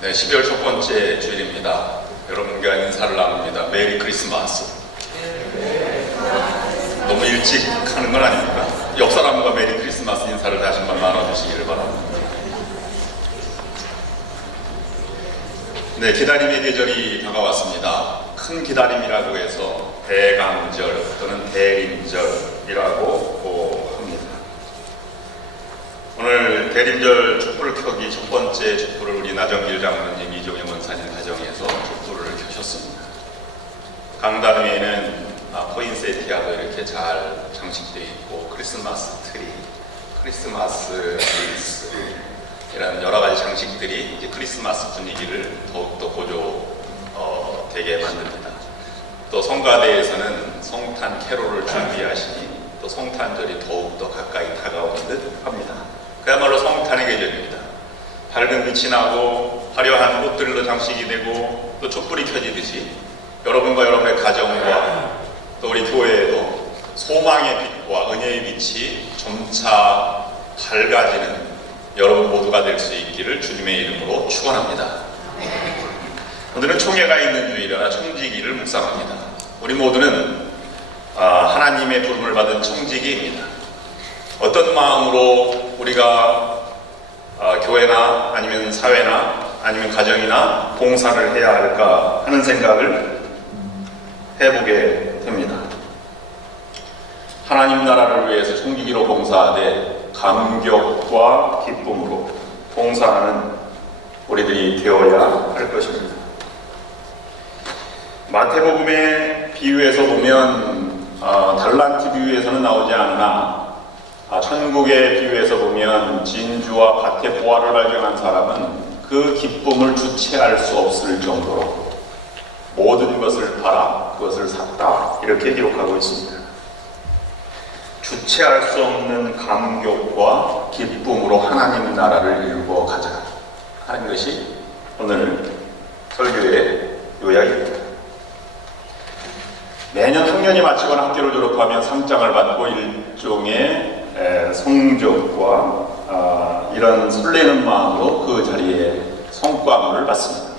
네, 12월 첫 번째 주일입니다. 여러분과 인사를 나눕니다. 메리 크리스마스. 너무 일찍 하는 건 아닙니까? 옆 사람과 메리 크리스마스 인사를 다시 한번 나눠주시기를 바랍니다. 네, 기다림의 계절이 다가왔습니다. 큰 기다림이라고 해서 대강절 또는 대림절이라고 합니다. 오늘 대림절 촛불을 켜기 첫 번째 촛불을 우리 나정길 장로님, 이종영 원사님 가정에서 촛불을 켜셨습니다. 강단 위에는 포인세티아도 이렇게 잘 장식되어 있고 크리스마스 트리, 크리스마스 리스 이런 여러 가지 장식들이 이제 크리스마스 분위기를 더욱더 고조되게 만듭니다. 또 성가대에서는 성탄 캐롤을 준비하시니 또 성탄절이 더욱더 가까이 다가오는 듯 합니다. 그야말로 성탄의 계절입니다. 밝은 빛이 나고 화려한 꽃들로 장식이 되고 또 촛불이 켜지듯이 여러분과 여러분의 가정과 또 우리 교회에도 소망의 빛과 은혜의 빛이 점차 밝아지는 여러분 모두가 될 수 있기를 주님의 이름으로 축원합니다. 오늘은 총회가 있는 주일이라 청지기를 묵상합니다. 우리 모두는 하나님의 부름을 받은 청지기입니다. 어떤 마음으로 우리가 교회나 아니면 사회나 아니면 가정이나 봉사를 해야 할까 하는 생각을 해보게 됩니다. 하나님 나라를 위해서 청지기로 봉사하되 감격과 기쁨으로 봉사하는 우리들이 되어야 할 것입니다. 마태복음의 비유에서 보면 달란트 비유에서는 나오지 않으나 천국의 비유에서 보면 진주와 밭의 보화를 발견한 사람은 그 기쁨을 주체할 수 없을 정도로 모든 것을 팔아 그것을 샀다 이렇게 기록하고 있습니다. 주체할 수 없는 감격과 기쁨으로 하나님 나라를 이루어 가자 하는 것이 오늘 설교의 요약입니다. 매년 학년이 마치거나 학교를 졸업하면 상장을 받고 일종의 성적과 이런 설레는 마음으로 그 자리에 성과물을 받습니다.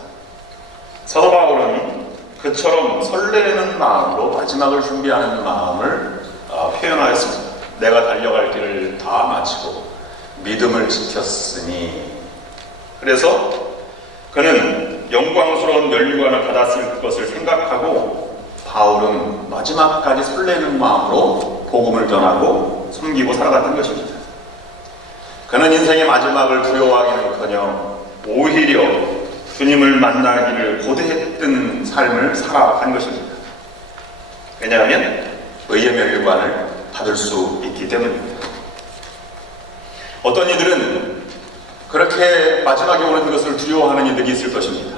사도 바울은 그처럼 설레는 마음으로 마지막을 준비하는 마음을 표현하였습니다. 내가 달려갈 길을 다 마치고 믿음을 지켰으니. 그래서 그는 영광스러운 면류관을 받았을 것을 생각하고 바울은 마지막까지 설레는 마음으로 복음을 전하고 섬기고 살아갔던 것입니다. 그는 인생의 마지막을 두려워하기는커녕 오히려 주님을 만나기를 고대했던 삶을 살아간 것입니다. 왜냐하면 의의 면류관을 받을 수 있기 때문입니다. 어떤 이들은 그렇게 마지막에 오는 것을 두려워하는 이들이 있을 것입니다.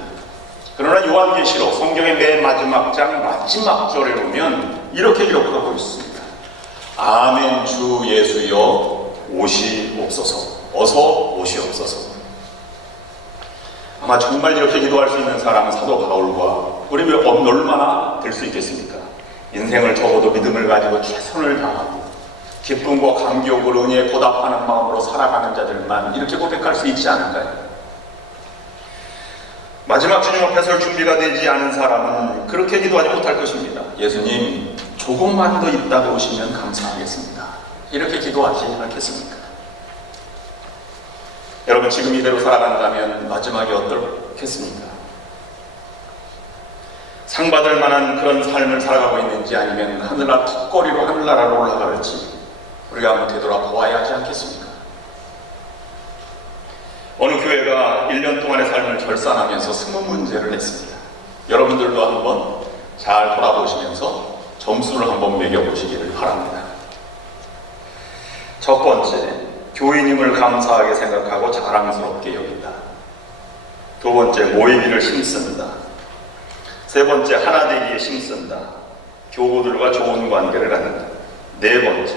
그러나 요한계시록 성경의 맨 마지막 장 마지막 절에 보면 이렇게 기록하고 있습니다. 아멘 주 예수여 오시옵소서. 어서 오시옵소서. 아마 정말 이렇게 기도할 수 있는 사람은 사도 바울과 우리 얼마나 될 수 있겠습니까? 인생을 적어도 믿음을 가지고 최선을 다하고 기쁨과 감격으로 은혜에 보답하는 마음으로 살아가는 자들만 이렇게 고백할 수 있지 않을까요? 마지막 주님 앞에 설 준비가 되지 않은 사람은 그렇게 기도하지 못할 것입니다. 예수님 조금만 더 있다가 오시면 감사하겠습니다. 이렇게 기도하지 않겠습니까? 여러분 지금 이대로 살아간다면 마지막이 어떻겠습니까? 상 받을 만한 그런 삶을 살아가고 있는지 아니면 하늘나라 턱걸이로 하늘나라로 올라갈지 우리가 한번 되돌아보아야 하지 않겠습니까? 어느 교회가 1년 동안의 삶을 결산하면서 20문제를 냈습니다. 여러분들도 한번 잘 돌아보시면서 점수를 한번 매겨보시기를 바랍니다. 첫 번째, 교인임을 감사하게 생각하고 자랑스럽게 여긴다. 두 번째, 모이기를 힘쓴다. 세 번째, 하나 되기에 힘쓴다. 교우들과 좋은 관계를 갖는다. 네 번째,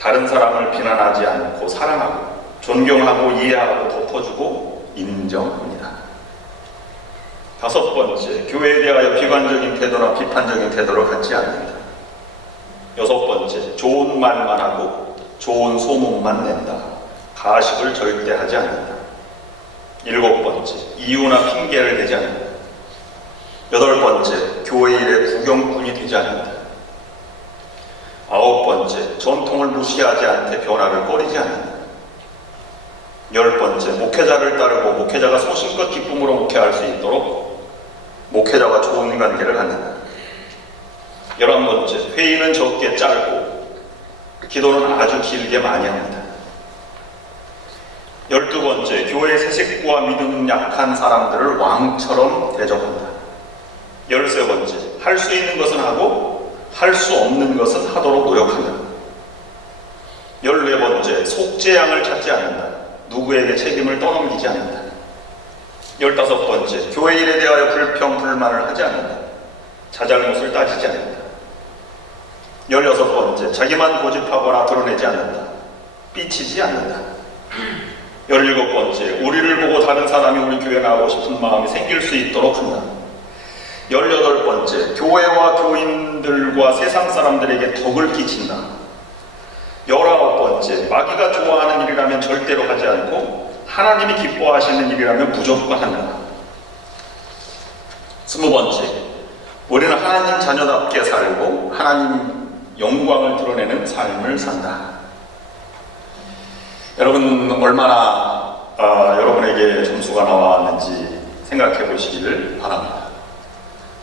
다른 사람을 비난하지 않고 사랑하고 존경하고 이해하고 덮어주고 인정합니다. 다섯 번째, 교회에 대하여 비관적인 태도나 비판적인 태도를 갖지 않는다. 여섯 번째, 좋은 말만 하고 좋은 소문만 낸다. 가식을 절대 하지 않는다. 7번째, 이유나 핑계를 대지 않는다. 8번째, 교회 일의 구경꾼이 되지 않는다. 9번째, 전통을 무시하지 않되 변화를 꺼리지 않는다. 10번째, 목회자를 따르고 목회자가 소신껏 기쁨으로 목회할 수 있도록 목회자와 좋은 관계를 갖는다. 11번째, 회의는 적게 짧고 기도는 아주 길게 많이 합니다. 12번째, 교회의 세식구와 믿음 약한 사람들을 왕처럼 대접한다. 13번째, 할 수 있는 것은 하고 할 수 없는 것은 하도록 노력한다. 14번째, 속죄양을 찾지 않는다. 누구에게 책임을 떠넘기지 않는다. 15번째, 교회 일에 대하여 불평, 불만을 하지 않는다. 자잘못을 따지지 않는다. 16번째, 자기만 고집하거나 드러내지 않는다. 삐치지 않는다. 17번째, 우리를 보고 다른 사람이 우리 교회에 나오고 싶은 마음이 생길 수 있도록 한다. 18번째, 교회와 교인들과 세상 사람들에게 덕을 끼친다. 19번째, 마귀가 좋아하는 일이라면 절대로 하지 않고 하나님이 기뻐하시는 일이라면 무조건 한다. 20번째, 우리는 하나님 자녀답게 살고 하나님 영광을 드러내는 삶을 산다. 여러분, 얼마나 여러분에게 점수가 나왔는지 생각해 보시기를 바랍니다.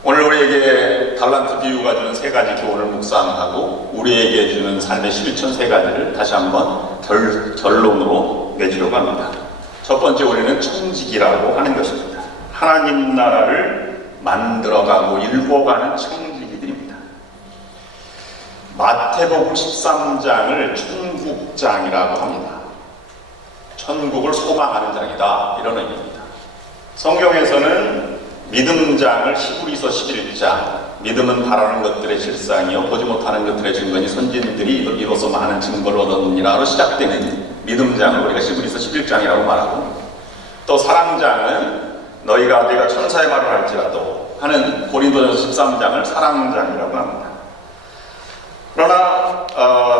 오늘 우리에게 달란트 비유가 주는 3가지 교훈을 묵상하고 우리에게 주는 삶의 실천 3가지를 다시 한번 결론으로 맺으려고 합니다. 첫 번째, 우리는 청지기라고 하는 것입니다. 하나님 나라를 만들어가고 일궈가는 청지기들입니다. 마태복음 13장을 천국장이라고 합니다. 천국을 소망하는 장이다, 이런 의미입니다. 성경에서는 믿음장을 히브리서 11장, 믿음은 바라는 것들의 실상이요 보지 못하는 것들의 증거니 선진들이 이로써 많은 증거를 얻었느니라로 시작되는 믿음장을 우리가 히브리서 11장이라고 말하고, 또 사랑장은 내가 천사의 말을 할지라도 하는 고린도전서 13장을 사랑장이라고 합니다. 그러나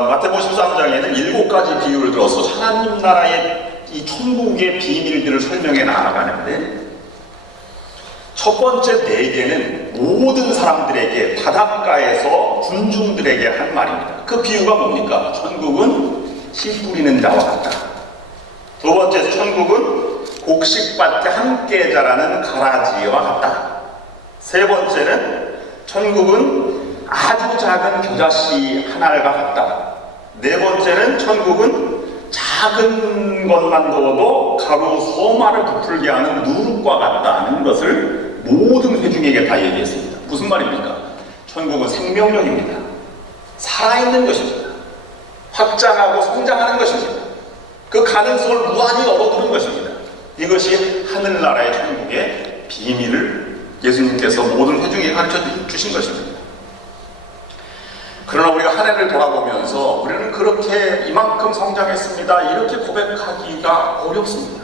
마태복음 13장에는 7가지 비유를 들어서 하나님 나라의 이 천국의 비밀들을 설명해 나아가는데, 첫 번째 4개는 모든 사람들에게, 바닷가에서 군중들에게 한 말입니다. 그 비유가 뭡니까? 천국은 씨 뿌리는 자와 같다. 두 번째, 천국은 곡식밭에 함께 자라는 가라지와 같다. 세 번째는 천국은 아주 작은 겨자씨 하나가 같다. 네 번째는 천국은 작은 것만 넣어도 가루 소마를 부풀게 하는 누룩과 같다는 것을 모든 회중에게 다 얘기했습니다. 무슨 말입니까? 천국은 생명력입니다. 살아있는 것입니다. 확장하고 성장하는 것입니다. 그 가능성을 무한히 열어두는 것입니다. 이것이 하늘나라의 천국의 비밀을 예수님께서 모든 회중에게 가르쳐 주신 것입니다. 그러나 우리가 한 해를 돌아보면서 우리는 그렇게 이만큼 성장했습니다, 이렇게 고백하기가 어렵습니다.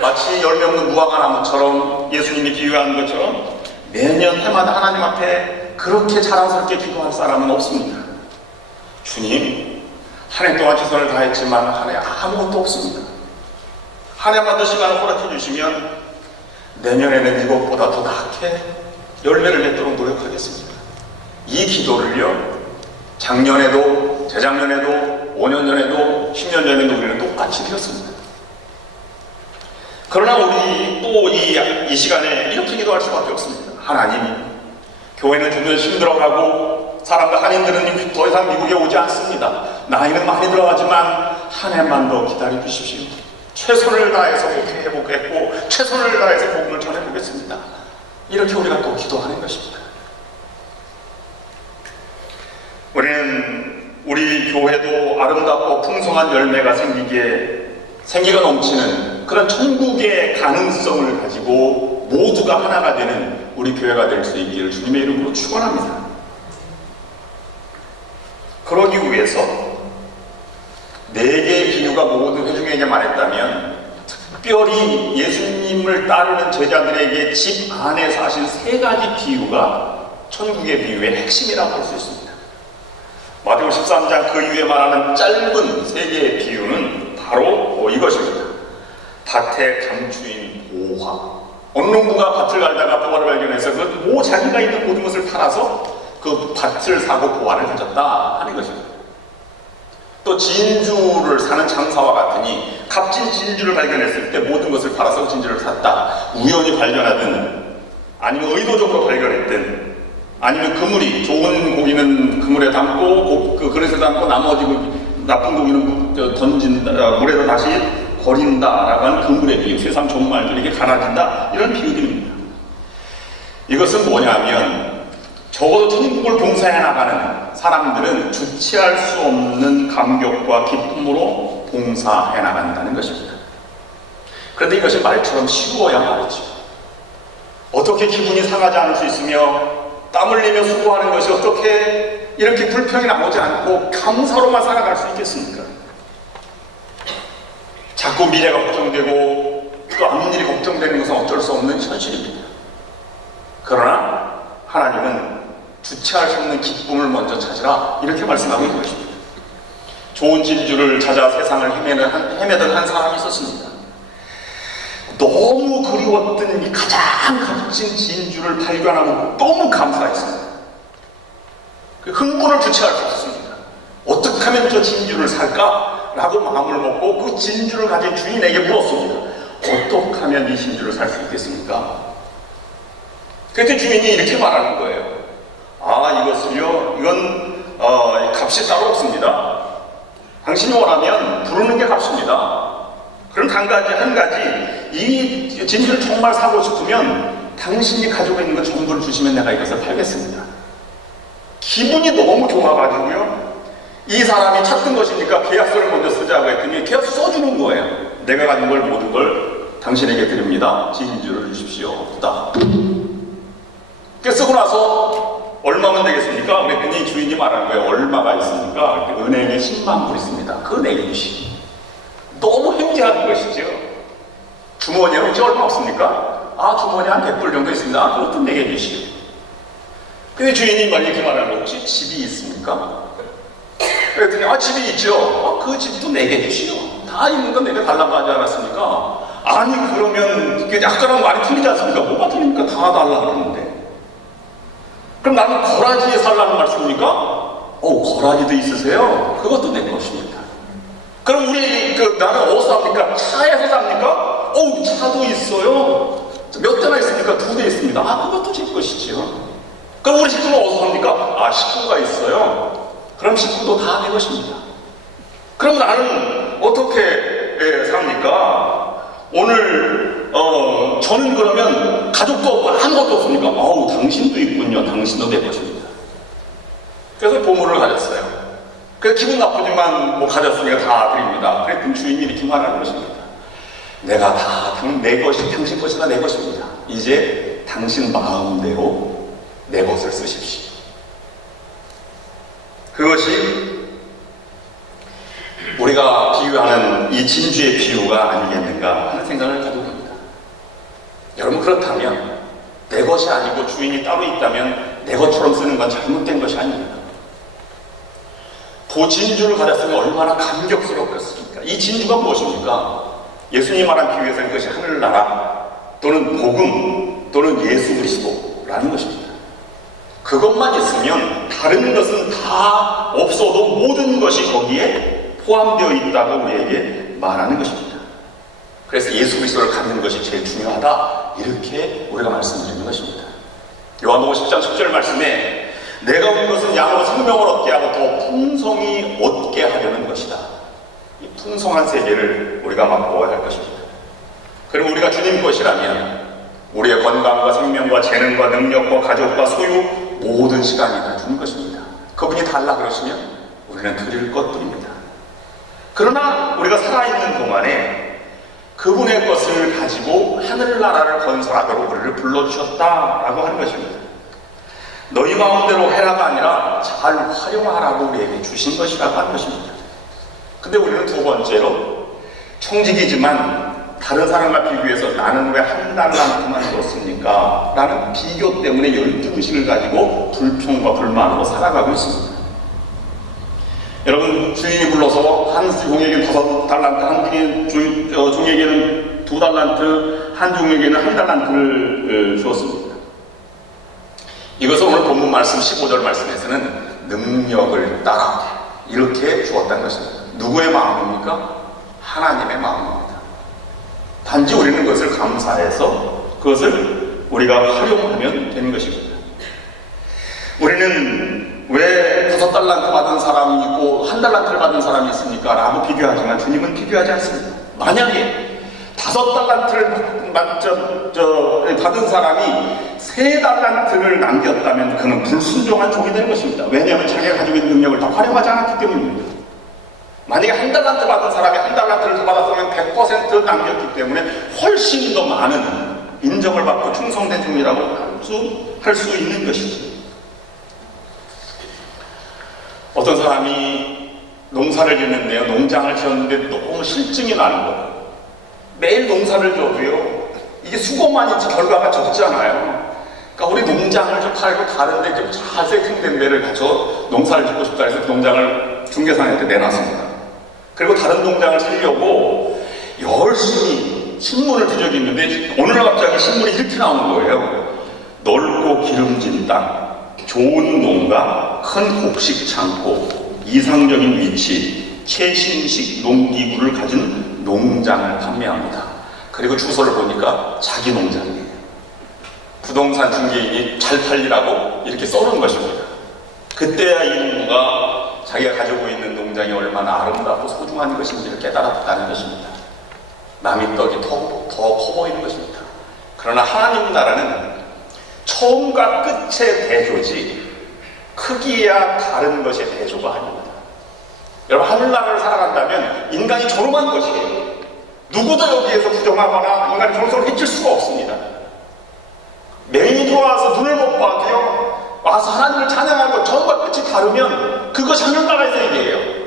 마치 열매 없는 무화과나무처럼 예수님이 비유한 것처럼 매년 해마다 하나님 앞에 그렇게 자랑스럽게 기도할 사람은 없습니다. 주님, 한 해 동안 최선을 다했지만 한 해 아무것도 없습니다. 한 해만 더 시간을 허락해 주시면 내년에는 이것보다 더 낫게 열매를 맺도록 노력하겠습니다. 이 기도를요, 작년에도, 재작년에도, 5년 전에도, 10년 전에도 우리는 똑같이 드렸습니다. 그러나 우리 또 이 시간에 이렇게 기도할 수밖에 없습니다. 하나님, 교회는 점점 힘들어가고 사람들, 한인들은 더 이상 미국에 오지 않습니다. 나이는 많이 들어가지만 한 해만 더 기다려 주십시오. 최선을 다해서 목회해보겠고 최선을 다해서 복음을 전해보겠습니다. 이렇게 우리가 또 기도하는 것입니다. 우리는 우리 교회도 아름답고 풍성한 열매가 생기가 넘치는 그런 천국의 가능성을 가지고 모두가 하나가 되는 우리 교회가 될 수 있기를 주님의 이름으로 축원합니다. 그러기 위해서 4개의 비유가 모든 회중에게 말했다면, 특별히 예수님을 따르는 제자들에게 집 안에서 하신 3가지 비유가 천국의 비유의 핵심이라고 할 수 있습니다. 마태복음 13장 그 이후에 말하는 짧은 3개의 비유는 바로 이것입니다. 밭의 감추인 보화. 어느 농부가 밭을 갈다가 보화를 발견해서 그 자기가 있는 모든 것을 팔아서 그 밭을 사고 보화를 가졌다 하는 것입니다. 또 진주를 사는 장사와 같으니 값진 진주를 발견했을 때 모든 것을 팔아서 진주를 샀다. 우연히 발견하든 아니면 의도적으로 발견했든 아니면 그물이 좋은 고기는 그물에 담고 그 그릇에 담고 나머지 나쁜 고기는 던진다, 물에다 다시 버린다라고 하는 그물의 비유, 세상 좋은 말들에게 갈아진다, 이런 비유들입니다. 이것은 뭐냐면 적어도 천국을 봉사해 나가는 사람들은 주체할 수 없는 감격과 기쁨으로 봉사해 나간다는 것입니다. 그런데 이것이 말처럼 쉬워야 말이죠. 어떻게 기분이 상하지 않을 수 있으며 땀 흘리며 수고하는 것이 어떻게 이렇게 불평이 나오지 않고 감사로만 살아갈 수 있겠습니까? 자꾸 미래가 걱정되고 또 앞일이 걱정되는 것은 어쩔 수 없는 현실입니다. 그러나 하나님은 주체할 수 없는 기쁨을 먼저 찾으라, 이렇게 말씀하고 있는 것입니다. 좋은 진주를 찾아 세상을 헤매던 한 사람이 있었습니다. 너무 그리웠던 이 가장 값진 진주를 발견하고 너무 감사했습니다. 그 흥분을 주체할 수 없었습니다. 어떻게 하면 저 진주를 살까라고 마음을 먹고 그 진주를 가진 주인에게 물었습니다. 어떻게 하면 이 진주를 살 수 있겠습니까? 그때 주인이 이렇게 말하는 거예요. 이것을요, 이건 값이 따로 없습니다. 당신이 원하면 부르는 게 값입니다. 그럼 한 가지, 이 진주를 정말 사고 싶으면 당신이 가지고 있는 것 전부를 주시면 내가 이것을 팔겠습니다. 기분이 너무 좋아가지고요, 이 사람이 찾던 것이니까 계약서를 먼저 쓰자고 했더니 계약서 써주는 거예요. 내가 가진 걸 모든 걸 당신에게 드립니다. 진주를 주십시오. 쓰고 나서 얼마면 되겠습니까? 그랬더니 주인이 말하는 거예요. 얼마가 있습니까? 은행에 10만 불 있습니다. 그거 내게 주시오. 너무 행제하는 것이죠. 주머니에 혹시 얼마 없습니까? 주머니에 한 100불 정도 있습니다. 그것도 내게 주시오. 근데 주인이 이렇게 말하는 거예요. 혹시 집이 있습니까? 그랬더니 집이 있죠. 그 집도 내게 주시오. 다 있는 건 내가 달라고 하지 않았습니까? 아니, 그러면 약간은 말이 틀리지 않습니까? 뭐가 틀립니까? 다 달라고 하는데. 그럼 나는 거라지에 살라는 말씀입니까? 거라지도 있으세요? 그것도 내 것입니다. 그럼 나는 어디서 삽니까? 차에서 삽니까? 차도 있어요. 몇 대나 있습니까? 2대 있습니다. 그것도 제 것이지요. 그럼 우리 식구는 어디서 삽니까? 식구가 있어요. 그럼 식구도 다 내 것입니다. 그럼 나는 어떻게 삽니까? 오늘 저는 그러면 가족도 없고 아무것도 없습니까? 당신도 있군요. 당신도 내 것입니다. 그래서 보물을 가졌어요. 그래서 기분 나쁘지만 가졌으니까 다 드립니다. 그랬더니 주인이 이렇게 말하는 것입니다. 내가 다 내 것이 당신 것이다, 내 것입니다. 이제 당신 마음대로 내 것을 쓰십시오. 그것이 우리가 비유하는 이 진주의 비유가 아니겠는가 하는 생각을 가지고 봅니다. 여러분, 그렇다면 내 것이 아니고 주인이 따로 있다면 내 것처럼 쓰는 건 잘못된 것이 아닙니다. 그 진주를 가졌으면 얼마나 감격스럽겠습니까? 이 진주가 무엇입니까? 예수님 말한 비유에서는 그것이 하늘나라 또는 복음 또는 예수 그리스도라는 것입니다. 그것만 있으면 다른 것은 다 없어도 모든 것이 거기에 포함되어 있다고 우리에게 말하는 것입니다. 그래서 예수 그리스도를 갖는 것이 제일 중요하다, 이렇게 우리가 말씀드리는 것입니다. 요한복음 10장 10절 말씀에 내가 온 것은 양으로 생명을 얻게 하고 더 풍성히 얻게 하려는 것이다. 이 풍성한 세계를 우리가 맛보아야 할 것입니다. 그럼 우리가 주님 것이라면 우리의 건강과 생명과 재능과 능력과 가족과 소유, 모든 시간이 다 주는 것입니다. 그분이 달라 그러시면 우리는 드릴 것뿐입니다. 그러나 우리가 살아있는 동안에 그분의 것을 가지고 하늘나라를 건설하도록 우리를 불러주셨다라고 하는 것입니다. 너희 마음대로 해라가 아니라 잘 활용하라고 우리에게 주신 것이라고 하는 것입니다. 근데 우리는 두 번째로 청직이지만 다른 사람과 비교해서 나는 왜 한 달란트만 줬습니까? 라는 비교 때문에 열등의식을 가지고 불평과 불만으로 살아가고 있습니다. 여러분, 주인이 불러서 한 종에게 5달란트, 한 종에게는 2 2달란트, 한 종에게는 1달란트를 주었습니다. 이것은 오늘 본문 말씀 15절 말씀에서는 능력을 따라 이렇게 주었다는 것입니다. 누구의 마음입니까? 하나님의 마음입니다. 단지 우리는 그것을 감사해서 그것을 우리가 활용하면 되는 것입니다. 우리는 왜 5달란트 받은 사람이 있고 1달란트를 받은 사람이 있습니까? 라고 비교하지만 주님은 비교하지 않습니다. 만약에 5달란트를 받은 사람이 3달란트를 남겼다면 그는 불순종한 종이 되는 것입니다. 왜냐하면 자기가 가지고 있는 능력을 다 활용하지 않았기 때문입니다. 만약에 1달란트 받은 사람이 1달란트를 더 받았으면 100% 남겼기 때문에 훨씬 더 많은 인정을 받고 충성된 종이라고 할 수 있는 것이죠. 어떤 사람이 농사를 짓는데요, 농장을 지었는데 너무 실증이 나는 거예요. 매일 농사를 져도요, 이게 수고만 있지 결과가 적잖아요. 그러니까 우리 농장을 좀 팔고 다른데 좀 잘 세팅된 데를 가서 농사를 짓고 싶다 해서 농장을 중개사한테 내놨습니다. 그리고 다른 농장을 살려고 열심히 신문을 뒤적이는데 어느 날 갑자기 신문이 이렇게 나오는 거예요. 넓고 기름진 땅, 좋은 농가, 큰 곡식 창고, 이상적인 위치, 최신식 농기구를 가진 농장을 판매합니다. 그리고 주소를 보니까 자기 농장이에요. 부동산 중개인이 잘 팔리라고 이렇게 써놓은 것입니다. 그때야 이 농부가 자기가 가지고 있는 농장이 얼마나 아름답고 소중한 것인지를 깨달았다는 것입니다. 남의 떡이 더 커 보이는 것입니다. 그러나 하나님 나라는 처음과 끝의 대조지 크기야 다른 것의 대조가 아닙니다. 여러분, 하늘나라를 살아간다면 인간이 존엄한 것이에요. 누구도 여기에서 부정하거나 인간의 존엄성을 해칠 수가 없습니다. 맹인이 들어와서 눈을 못 봐도요, 와서 하나님을 찬양하고 처음과 끝이 다르면 그것이 하늘나라의 세계예요.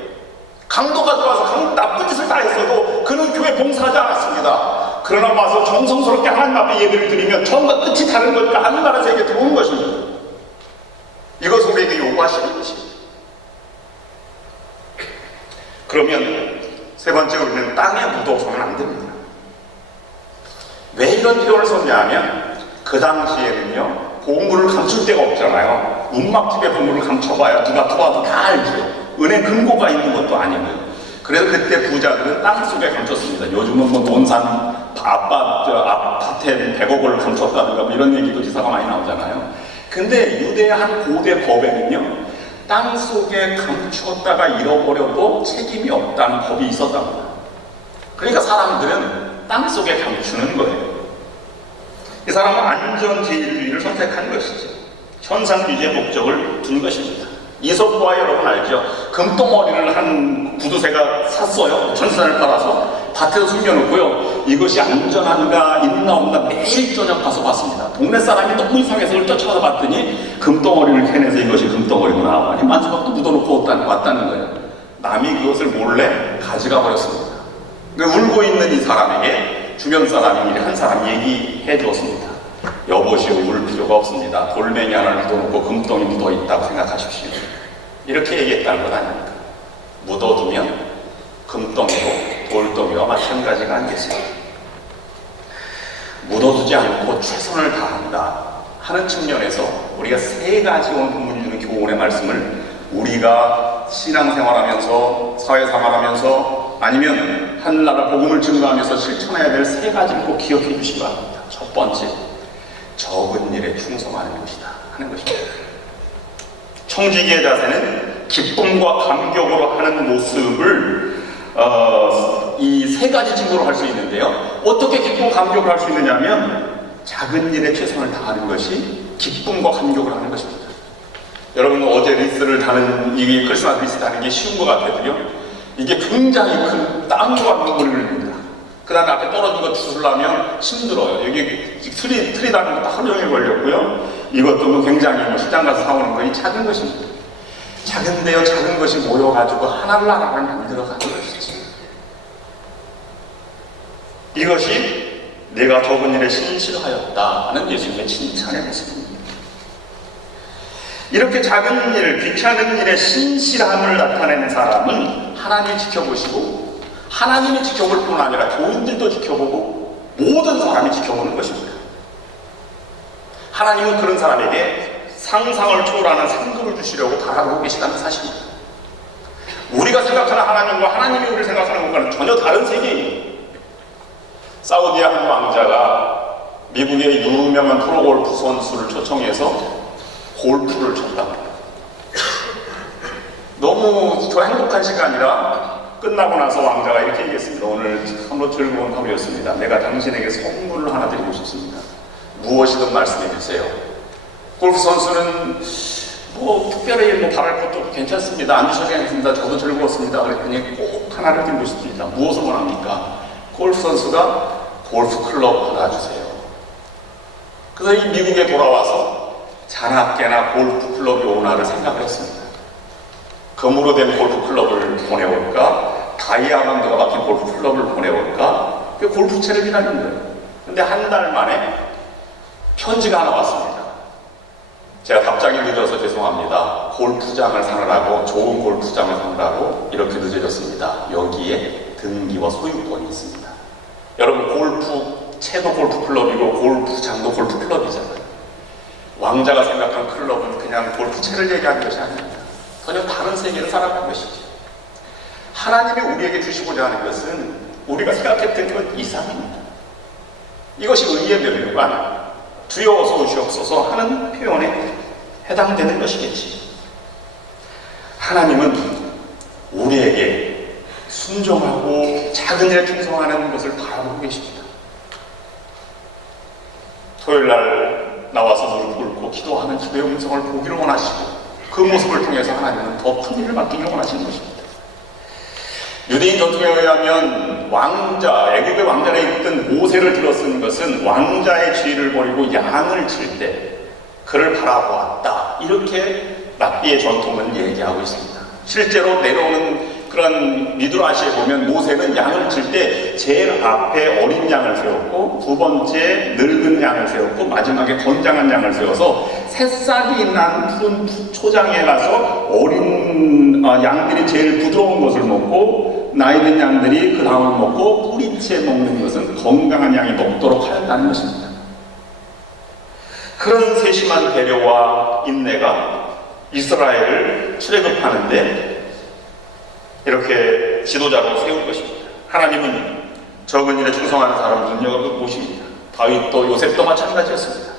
강도가 들어와서 나쁜 짓을 다 했어도 그는 교회 봉사하지 않았습니다. 그러나 와서 정성스럽게 하나님 앞에 예배를 드리면 처음과 끝이 다른 거니까 하늘나라 세계에 들어온 것입니다. 이것을 우리에게 요구하시는 것입니다. 그러면 세 번째, 우리는 땅에 묻어서는 안 됩니다. 왜 이런 표현을 썼냐면 그 당시에는요, 보물을 감출 데가 없잖아요. 운막집에 보물을 감춰봐야 누가 들어와도 다 알죠. 은행 금고가 있는 것도 아니고요. 그래서 그때 부자들은 땅속에 감췄습니다. 요즘은 뭐 논산 아파트에 100억을 감췄다든가 뭐 이런 얘기도 기사가 많이 나오잖아요. 근데 유대의 한 고대 법에는요, 땅속에 감추었다가 잃어버려도 책임이 없다는 법이 있었답니다. 그러니까 사람들은 땅속에 감추는 거예요. 이 사람은 안전제일주의를 선택한 것이죠. 현상유지의 목적을 둔 것입니다. 이솝과 여러분 알죠? 금덩어리를 한 구두쇠가 샀어요. 전세산을 팔아서 밭에서 숨겨놓고요. 이것이 안전한가 있나 없나 매일 저녁 가서 봤습니다. 동네 사람이 너무 이상해서 그걸 쫓아서 봤더니 금덩어리를 캐내서 이것이 금덩어리구나. 아니 만지막도 묻어놓고 왔다는 거예요. 남이 그것을 몰래 가져가 버렸습니다. 울고 있는 이 사람에게 주변 사람이 한 사람이 얘기해 주었습니다. 여보시오, 울 필요가 없습니다. 돌멩이 하나를 묻어놓고 금덩이 묻어있다고 생각하십시오. 이렇게 얘기했다는 것 아닙니까? 묻어두면 금덩이도 돌덩이와 마찬가지가 아니겠습니까? 묻어두지 않고 최선을 다한다 하는 측면에서 우리가 세 가지 오늘 본문이 주는 교훈의 말씀을 우리가 신앙생활하면서 사회생활하면서 아니면 하늘나라 복음을 증거하면서 실천해야 될 세 가지를 꼭 기억해 주시기 바랍니다. 첫 번째, 적은 일에 충성하는 것이다 하는 것입니다. 청지기의 자세는 기쁨과 감격으로 하는 모습을 이 세 가지 징조로 할 수 있는데요. 어떻게 기쁨, 감격을 할 수 있느냐면 작은 일에 최선을 다하는 것이 기쁨과 감격을 하는 것입니다. 여러분, 어제 리스를 다는 이 크리스마스 리스 다는 게 쉬운 것 같아도요, 이게 굉장히 큰 땀과 눈물을 흘립니다. 그 다음에 앞에 떨어진 거 주우려면 힘들어요. 여기 트리 다는 것도 하루 종일 걸렸고요. 이것도 뭐 굉장히 뭐 시장 가서 사오는 거니 작은 것입니다. 작은데요, 작은 것이 모여가지고 하늘나라를 만들어가는 것이지. 이것이 내가 적은 일에 신실하였다 하는 예수님의 칭찬의 모습입니다. 이렇게 작은 일, 귀찮은 일에 신실함을 나타내는 사람은 하나님이 지켜보시고 하나님이 지켜볼 뿐 아니라 교인들도 지켜보고 사람이 지켜보는 것입니다. 하나님은 그런 사람에게 상상을 초월하는 상급을 주시려고 바라보고 계시다는 사실입니다. 우리가 생각하는 하나님과 하나님이 우리를 생각하는 것과는 전혀 다른 세계입니다. 사우디의 한 왕자가 미국의 유명한 프로골프 선수를 초청해서 골프를 쳤답니다. 너무 저 행복한 시간이라 끝나고 나서 왕자가 이렇게 얘기했습니다. 오늘 참으로 즐거운 하루였습니다. 내가 당신에게 선물을 하나 드리고 싶습니다. 무엇이든 말씀해 주세요. 골프 선수는 특별히 바랄 것도 괜찮습니다. 안 주셔도 괜찮습니다. 저도 즐거웠습니다. 그랬더니 꼭 하나를 드리고 싶습니다. 무엇을 원합니까? 골프 선수가 골프 클럽 하나 주세요. 그래서 이 미국에 돌아와서 자나깨나 골프 클럽이 오나를 생각을 했습니다. 금으로 된 골프 클럽을 보내올까? 다이아몬드가 박힌 골프 클럽을 보내올까? 그 골프채를 기다리는 거예요. 근데 한 달 만에 편지가 하나 왔습니다. 제가 답장이 늦어서 죄송합니다. 골프장을 사느라고, 좋은 골프장을 사느라고 이렇게 늦어졌습니다. 여기에 등기와 소유권이 있습니다. 여러분, 골프채도 골프 클럽이고 골프장도 골프 클럽이잖아요. 왕자가 생각한 클럽은 그냥 골프채를 얘기하는 것이 아닙니다. 전혀 다른 세계를 살아가는 것이죠. 하나님이 우리에게 주시고자 하는 것은 우리가 생각했던 것 이상입니다. 이것이 의의 면류관, 두려워서 오시옵소서 하는 표현에 해당되는 것이겠지. 하나님은 우리에게 순종하고 작은 일에 충성하는 것을 바라보고 계십니다. 토요일날 나와서 무릎 꿇고 기도하는 기도의 음성을 보기를 원하시고 그 모습을 통해서 하나님은 더 큰 일을 맡기를 원하시는 것입니다. 유대인 전통에 의하면 애굽의 왕자에 있던 모세를 들어쓴 것은 왕자의 지위를 버리고 양을 칠 때 그를 바라보았다. 이렇게 랍비의 전통은 얘기하고 있습니다. 실제로 내려오는 그런 미드라시에 보면 모세는 양을 칠 때 제일 앞에 어린 양을 세웠고 두 번째 늙은 양을 세웠고 마지막에 건장한 양을 세워서 새싹이 난 푸른 초장에 가서 어린 양들이 제일 부드러운 것을 먹고 나이든 양들이 그 다음을 먹고 뿌리채 먹는 것은 건강한 양이 먹도록 하였다는 것입니다. 그런 세심한 배려와 인내가 이스라엘을 출애굽하는데 이렇게 지도자로 세운 것입니다. 하나님은 적은 일에 충성하는 사람을 눈여겨보십니다. 다윗도 요셉도 마찬가지였습니다.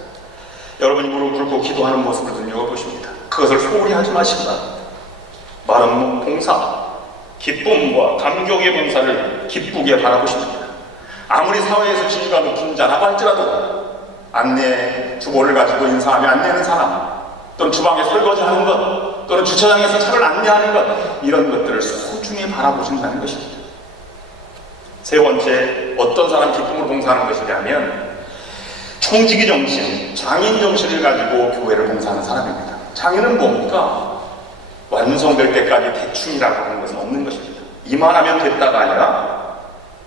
여러분이 무릎 꿇고 기도하는 모습을 눈여겨보십니다. 그것을 소홀히 하지 마십니다. 마른 봉사, 기쁨과 감격의 봉사를 기쁘게 바라보십니다. 아무리 사회에서 지위가 높은 자라고 할지라도 안내 주보를 가지고 인사하며 안내하는 사람, 또는 주방에 설거지하는 것, 또는 주차장에서 차를 안내하는 것, 이런 것들을 소중히 바라보신다는 것입니다. 세 번째, 어떤 사람 기쁨으로 봉사하는 것이냐면 청지기 정신, 장인 정신을 가지고 교회를 봉사하는 사람입니다. 장인은 뭡니까? 완성될 때까지 대충이라고 하는 것은 없는 것입니다. 이만하면 됐다가 아니라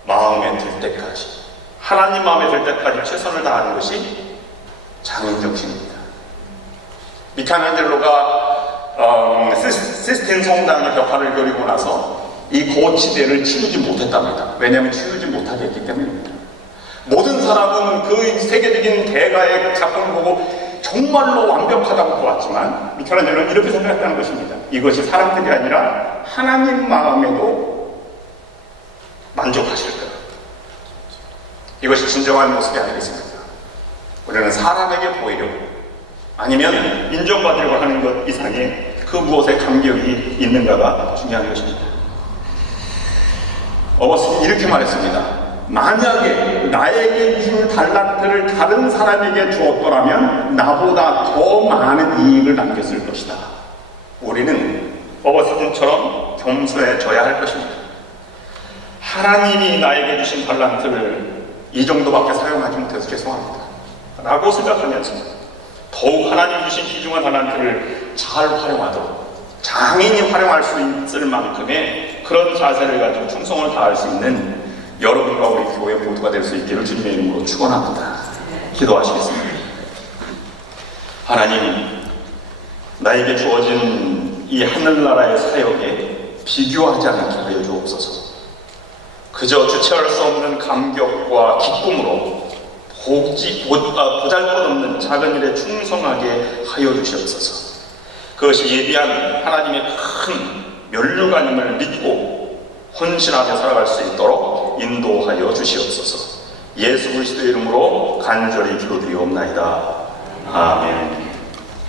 마음에 들 때까지, 하나님 마음에 들 때까지 최선을 다하는 것이 장인 정신입니다. 미켈란젤로가 시스틴 성당의 벽화를 그리고 나서 이 거치대를 치우지 못했답니다. 왜냐하면 치우지 못하게 했기 때문입니다. 모든 사람은 그 세계적인 대가의 작품을 보고 정말로 완벽하다고 보았지만 미켈란젤로는 이렇게 생각했다는 것입니다. 이것이 사람들이 아니라 하나님 마음에도 만족하실까? 이것이 진정한 모습이 아니겠습니까? 우리는 사람에게 보이려고 아니면 인정받으려고 하는 것 이상의 그 무엇에 감격이 있는가가 중요한 것입니다. 어거스틴이 이렇게 말했습니다. 만약에 나에게 줄 달란트를 다른 사람에게 주었더라면 나보다 더 많은 이익을 남겼을 것이다. 우리는 어거스틴처럼 겸손해져야 할 것입니다. 하나님이 나에게 주신 달란트를 이 정도밖에 사용하지 못해서 죄송합니다 라고 생각하면서 더욱 하나님 주신 귀중한 달란트를 잘 활용하도록, 장인이 활용할 수 있을 만큼의 그런 자세를 가지고 충성을 다할 수 있는 여러분과 우리 교회 모두가 될 수 있기를 주님의 이름으로 축원합니다. 기도하시겠습니다. 하나님, 나에게 주어진 이 하늘나라의 사역에 비교하지 않게 하여 주옵소서. 그저 주체할 수 없는 감격과 기쁨으로 보잘것없는 작은 일에 충성하게 하여 주시옵소서. 그것이 예비한 하나님의 큰 면류관임을 믿고 헌신하며 살아갈 수 있도록 인도하여 주시옵소서. 예수 그리스도의 이름으로 간절히 기도드리옵나이다. 아멘.